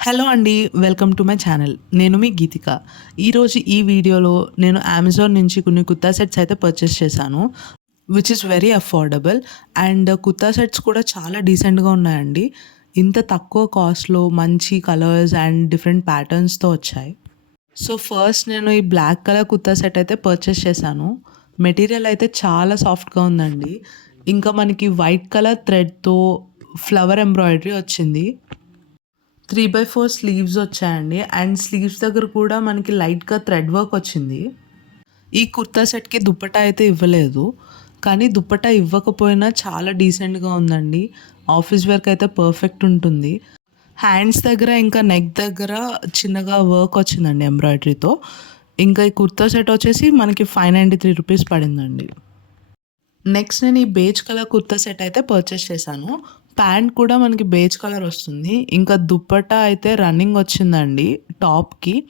Hello అండి. Welcome to my channel. నేను మీ గీతిక. ఈరోజు ఈ వీడియోలో నేను అమెజాన్ నుంచి కొన్ని కుర్తా సెట్స్ అయితే పర్చేస్ చేశాను. Which is very affordable and kurta sets కూడా చాలా డీసెంట్‌గా ఉన్నాయండి. ఇంత తక్కువ కాస్ట్‌లో మంచి కలర్స్ అండ్ డిఫరెంట్ ప్యాటర్న్స్‌తో వచ్చాయి. సో, ఫస్ట్ నేను ఈ బ్లాక్ కలర్ కుర్తా సెట్ అయితే పర్చేస్ చేశాను. మెటీరియల్ అయితే చాలా సాఫ్ట్‌గా ఉందండి. ఇంకా మనకి వైట్ కలర్ థ్రెడ్‌తో ఫ్లవర్ ఎంబ్రాయిడరీ వచ్చింది. 3/4 స్లీవ్స్ వచ్చాయండి. అండ్ స్లీవ్స్ దగ్గర కూడా మనకి లైట్‌గా థ్రెడ్ వర్క్ వచ్చింది. ఈ కుర్తా సెట్‌కి దుపట్టా అయితే ఇవ్వలేదు. కానీ దుపట్టా ఇవ్వకపోయినా చాలా డీసెంట్‌గా ఉందండి. ఆఫీస్ వేర్‌కి అయితే పర్ఫెక్ట్ ఉంటుంది. హ్యాండ్స్ దగ్గర ఇంకా నెక్ దగ్గర చిన్నగా వర్క్ వచ్చిందండి ఎంబ్రాయిడరీతో. ఇంకా ఈ కుర్తా సెట్ వచ్చేసి మనకి ₹593 పడిందండి. నెక్స్ట్ నేను ఈ బేజ్ కలర్ కుర్తా సెట్ అయితే పర్చేస్ చేశాను. ప్యాంట్ కూడా మనకి బేజ్ కలర్ వస్తుంది. ఇంకా దుపట్టా అయితే రన్నింగ్ వచ్చిందండి టాప్‌కి.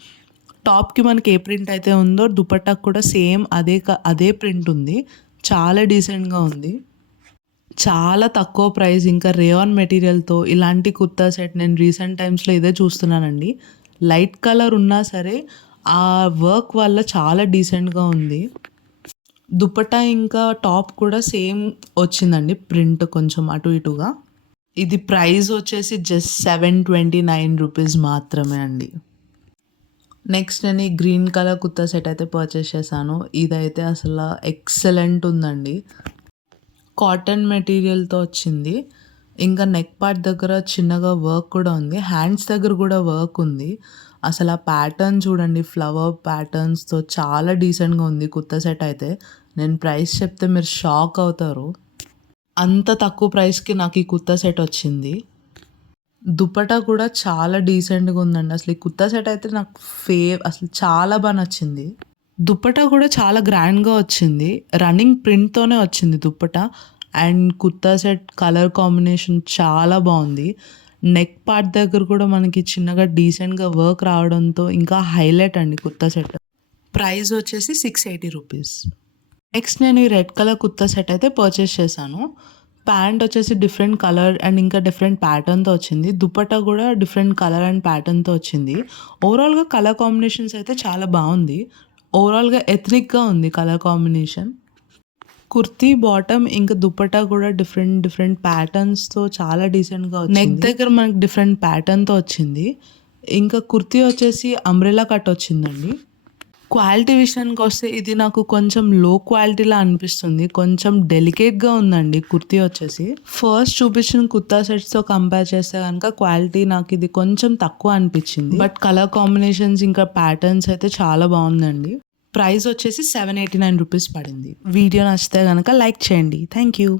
టాప్‌కి మనకి ఏ ప్రింట్ అయితే ఉందో దుపట్టాకి కూడా సేమ్ అదే ప్రింట్ ఉంది. చాలా డీసెంట్‌గా ఉంది. చాలా తక్కువ ప్రైస్ ఇంకా రేయాన్ మెటీరియల్‌తో ఇలాంటి కుర్తా సెట్ నేను రీసెంట్ టైమ్స్‌లో ఇదే చూస్తున్నానండి. లైట్ కలర్ ఉన్నా సరే ఆ వర్క్ వల్ల చాలా డీసెంట్‌గా ఉంది. దుపట్టా ఇంకా టాప్ కూడా సేమ్ వచ్చిందండి ప్రింట్ కొంచెం అటు ఇటుగా. ఇది ప్రైస్ వచ్చేసి జస్ట్ ₹729 మాత్రమే అండి. నెక్స్ట్ నేను ఈ గ్రీన్ కలర్ కుర్తా సెట్ అయితే పర్చేస్ చేశాను. ఇదైతే అసలు ఎక్సలెంట్ ఉందండి. కాటన్ మెటీరియల్‌తో వచ్చింది. ఇంకా నెక్ పార్ట్ దగ్గర చిన్నగా వర్క్ కూడా ఉంది. హ్యాండ్స్ దగ్గర కూడా వర్క్ ఉంది. అసలు ఆ ప్యాటర్న్ చూడండి ఫ్లవర్ ప్యాటర్న్స్‌తో చాలా డీసెంట్‌గా ఉంది కుర్తా సెట్ అయితే. నేను ప్రైస్ చెప్తే మీరు షాక్ అవుతారు. అంత తక్కువ ప్రైస్‌కి నాకు ఈ కుర్తా సెట్ వచ్చింది. దుపట్టా కూడా చాలా డీసెంట్‌గా ఉందండి. అసలు ఈ కుర్తా సెట్ అయితే నాకు అసలు చాలా నచ్చింది. దుపట్టా కూడా చాలా గ్రాండ్‌గా వచ్చింది. రన్నింగ్ ప్రింట్‌తోనే వచ్చింది dupatta. And kurta set colour combination చాలా బావుంది. నెక్ పార్ట్ దగ్గర కూడా మనకి చిన్నగా డీసెంట్‌గా వర్క్ రావడంతో ఇంకా హైలైట్ అండి కుర్తా సెట్. ప్రైస్ వచ్చేసి ₹680. నెక్స్ట్ నేను ఈ రెడ్ కలర్ కుర్తా సెట్ అయితే పర్చేస్ చేశాను. ప్యాంట్ వచ్చేసి డిఫరెంట్ కలర్ అండ్ ఇంకా డిఫరెంట్ ప్యాటర్న్‌తో వచ్చింది. దుపట్టా కూడా డిఫరెంట్ కలర్ అండ్ ప్యాటర్న్‌తో వచ్చింది. ఓవరాల్‌గా కలర్ కాంబినేషన్స్ అయితే చాలా బావుంది. ఓవరాల్‌గా ఎథ్నిక్‌గా ఉంది కలర్ కాంబినేషన్. కుర్తీ బాటమ్ ఇంకా దుపట్టా కూడా డిఫరెంట్ ప్యాటర్న్స్‌తో చాలా డీసెంట్‌గా వచ్చింది. నెక్ దగ్గర మనకి డిఫరెంట్ ప్యాటర్న్‌తో వచ్చింది. ఇంకా కుర్తీ వచ్చేసి అంబ్రెల్లా కట్ వచ్చిందండి. క్వాలిటీ విషయానికొస్తే ఇది నాకు కొంచెం లో క్వాలిటీలా అనిపిస్తుంది. కొంచెం డెలికేట్‌గా ఉందండి కుర్తీ వచ్చేసి. ఫస్ట్ చూపించిన కుర్తా సెట్స్‌తో కంపేర్ చేస్తే గనక క్వాలిటీ నాకిది కొంచెం తక్కువ అనిపిచ్చింది. బట్ కలర్ కాంబినేషన్స్ ఇంకా ప్యాటర్న్స్ అయితే చాలా బావుందండి. ప్రైస్ వచ్చేసి ₹789 పడింది. వీడియో నచ్చితే గనక లైక్ చేయండి. Thank you.